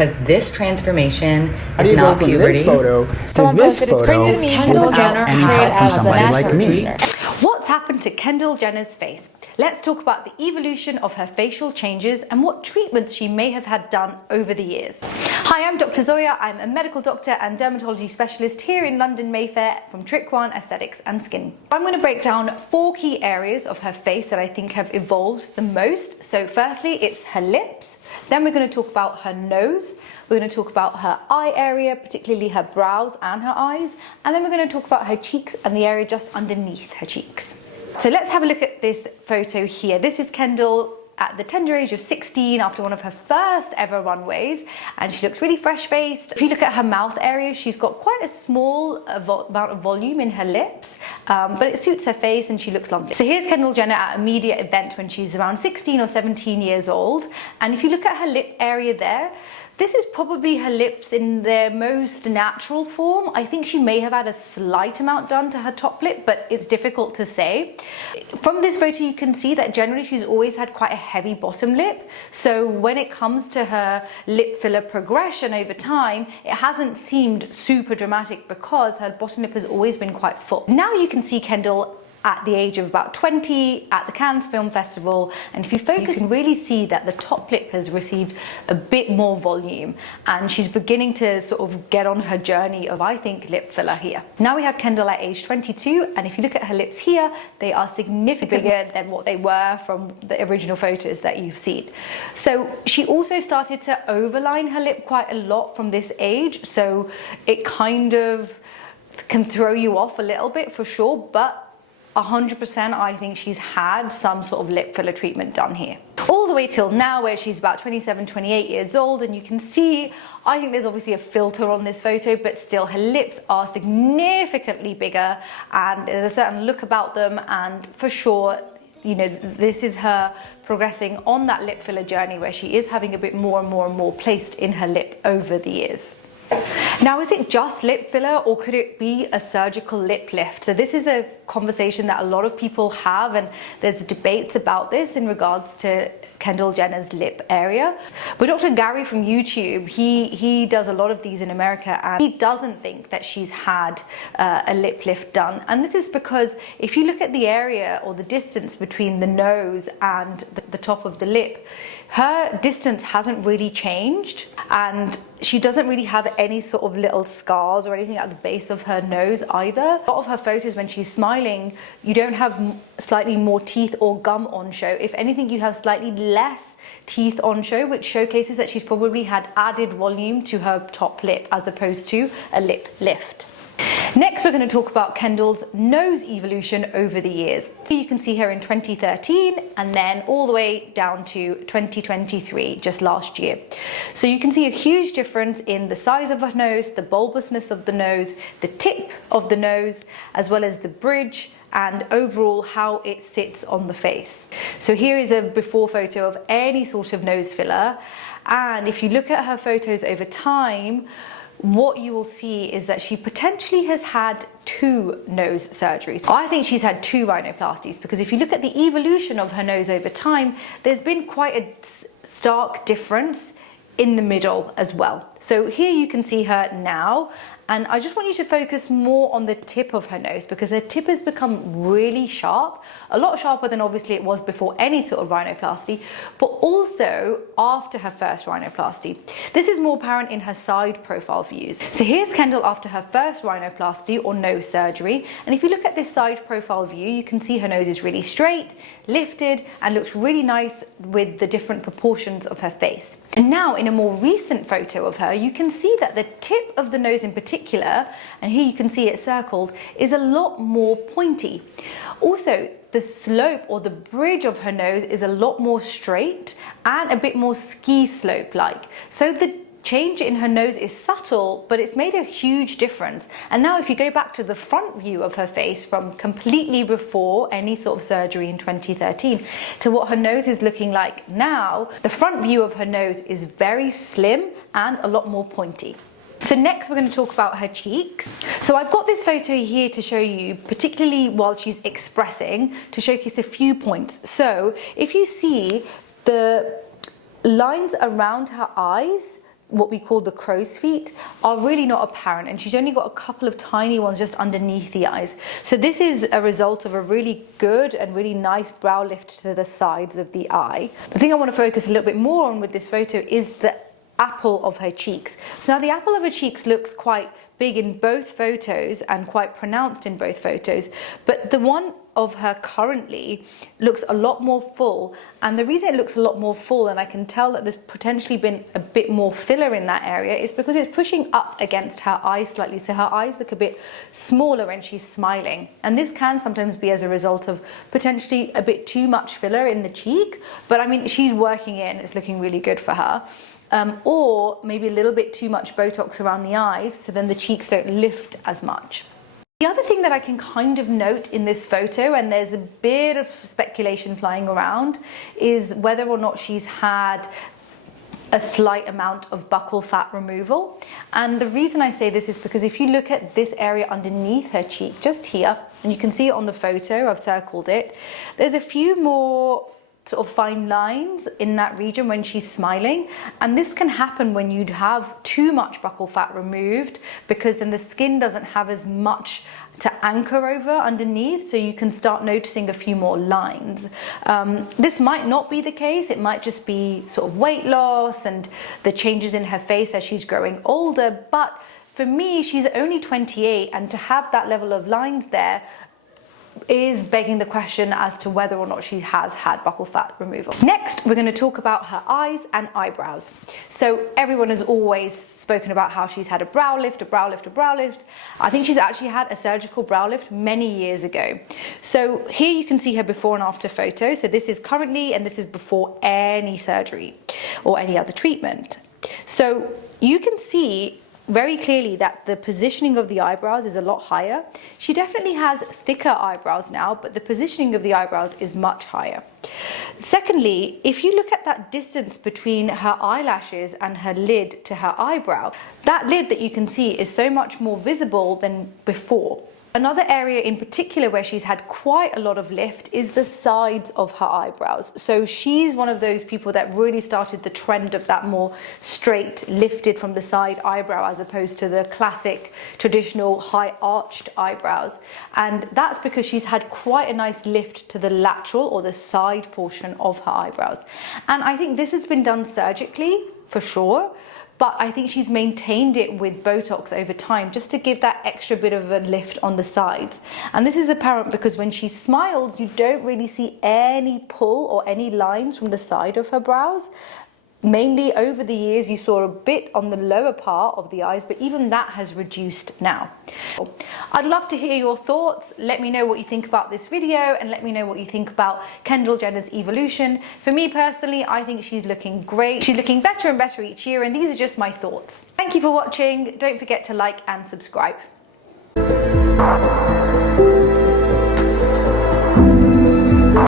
Because this transformation is not puberty. Someone posted, it's great to meet Kendall Jenner portrayed as an actress. What's happened to Kendall Jenner's face? Let's talk about the evolution of her facial changes and what treatments she may have had done over the years. Hi, I'm Dr. Zoya. I'm a medical doctor and dermatology specialist here in London Mayfair from Trick One Aesthetics and Skin. I'm going to break down 4 key areas of her face that I think have evolved the most. So firstly, it's her lips. Then we're going to talk about her nose. We're going to talk about her eye area, particularly her brows and her eyes. And then we're going to talk about her cheeks and the area just underneath her cheeks. So let's have a look at this photo here. This is Kendall at the tender age of 16 after one of her first ever runways, and she looked really fresh-faced. If you look at her mouth area, she's got quite a small amount of volume in her lips, but it suits her face and she looks lovely. So here's Kendall Jenner at a media event when she's around 16 or 17 years old, and if you look at her lip area there, this is probably her lips in their most natural form. I think she may have had a slight amount done to her top lip, but it's difficult to say. From this photo, you can see that generally she's always had quite a heavy bottom lip. So when it comes to her lip filler progression over time, it hasn't seemed super dramatic because her bottom lip has always been quite full. Now you can see Kendall at the age of about 20 at the Cannes Film Festival, and if you focus, you can really see that the top lip has received a bit more volume and she's beginning to sort of get on her journey of, I think, lip filler here. Now we have Kendall at age 22, and if you look at her lips here, they are significantly bigger than what they were from the original photos that you've seen. So she also started to overline her lip quite a lot from this age, so it kind of can throw you off a little bit for sure, but 100% I think she's had some sort of lip filler treatment done here. All the way till now, where she's about 27, 28 years old, and you can see, I think there's obviously a filter on this photo, but still her lips are significantly bigger and there's a certain look about them, and for sure, you know, this is her progressing on that lip filler journey where she is having a bit more and more and more placed in her lip over the years. Now, is it just lip filler or could it be a surgical lip lift? So this is a conversation that a lot of people have, and there's debates about this in regards to Kendall Jenner's lip area. But Dr. Gary from YouTube, he does a lot of these in America, and he doesn't think that she's had a lip lift done. And this is because if you look at the area or the distance between the nose and the top of the lip, her distance hasn't really changed, and she doesn't really have any sort of little scars or anything at the base of her nose either. A lot of her photos when she's smiling, you don't have slightly more teeth or gum on show. If anything, you have slightly less teeth on show, which showcases that she's probably had added volume to her top lip as opposed to a lip lift. Next, we're going to talk about Kendall's nose evolution over the years. So you can see her in 2013 and then all the way down to 2023, just last year. So you can see a huge difference in the size of her nose, the bulbousness of the nose, the tip of the nose, as well as the bridge, and overall how it sits on the face. So here is a before photo of any sort of nose filler. And if you look at her photos over time, what you will see is that she potentially has had 2 nose surgeries. I think she's had 2 rhinoplasties, because if you look at the evolution of her nose over time, there's been quite a stark difference in the middle as well. So here you can see her now, and I just want you to focus more on the tip of her nose, because her tip has become really sharp, a lot sharper than obviously it was before any sort of rhinoplasty, but also after her first rhinoplasty. This is more apparent in her side profile views. So here's Kendall after her first rhinoplasty or nose surgery, and if you look at this side profile view, you can see her nose is really straight, lifted, and looks really nice with the different proportions of her face. And now in a more recent photo of her, you can see that the tip of the nose in particular, and here you can see it circled, is a lot more pointy. Also, the slope or the bridge of her nose is a lot more straight and a bit more ski slope like. So the change in her nose is subtle, but it's made a huge difference. And now if you go back to the front view of her face from completely before any sort of surgery in 2013 to what her nose is looking like now, the front view of her nose is very slim and a lot more pointy. So next we're going to talk about her cheeks. So I've got this photo here to show you, particularly while she's expressing, to showcase a few points. So if you see the lines around her eyes what we call the crow's feet, are really not apparent, and she's only got a couple of tiny ones just underneath the eyes. So this is a result of a really good and really nice brow lift to the sides of the eye. The thing I want to focus a little bit more on with this photo is the apple of her cheeks. So now the apple of her cheeks looks quite big in both photos and quite pronounced in both photos, but the one of her currently looks a lot more full. And the reason it looks a lot more full, and I can tell that there's potentially been a bit more filler in that area, is because it's pushing up against her eyes slightly, so her eyes look a bit smaller when she's smiling. And this can sometimes be as a result of potentially a bit too much filler in the cheek, but I mean, she's working it and it's looking really good for her. Or maybe a little bit too much Botox around the eyes, so then the cheeks don't lift as much. The other thing that I can kind of note in this photo, and there's a bit of speculation flying around, is whether or not she's had a slight amount of buccal fat removal. And the reason I say this is because if you look at this area underneath her cheek, just here, and you can see it on the photo, I've circled it, there's a few more sort of fine lines in that region when she's smiling, and this can happen when you'd have too much buccal fat removed, because then the skin doesn't have as much to anchor over underneath, so you can start noticing a few more lines. This might not be the case, it might just be sort of weight loss and the changes in her face as she's growing older, but for me, she's only 28, and to have that level of lines there is begging the question as to whether or not she has had buccal fat removal. Next, we're going to talk about her eyes and eyebrows. So everyone has always spoken about how she's had a brow lift, a brow lift, a brow lift. I think she's actually had a surgical brow lift many years ago. So here you can see her before and after photo. So this is currently, and this is before any surgery or any other treatment. So you can see very clearly that the positioning of the eyebrows is a lot higher. She definitely has thicker eyebrows now, but the positioning of the eyebrows is much higher. Secondly, if you look at that distance between her eyelashes and her lid to her eyebrow, that lid that you can see is so much more visible than before. Another area in particular where she's had quite a lot of lift is the sides of her eyebrows. So she's one of those people that really started the trend of that more straight, lifted from the side eyebrow, as opposed to the classic, traditional, high arched eyebrows. And that's because she's had quite a nice lift to the lateral or the side portion of her eyebrows. And I think this has been done surgically, for sure, but I think she's maintained it with Botox over time just to give that extra bit of a lift on the sides. And this is apparent because when she smiles, you don't really see any pull or any lines from the side of her brows. Mainly over the years you saw a bit on the lower part of the eyes, but even that has reduced now. I'd love to hear your thoughts. Let me know what you think about this video, and let me know what you think about Kendall Jenner's evolution. For me personally, I think she's looking great. She's looking better and better each year, and these are just my thoughts. Thank you for watching. Don't forget to like and subscribe.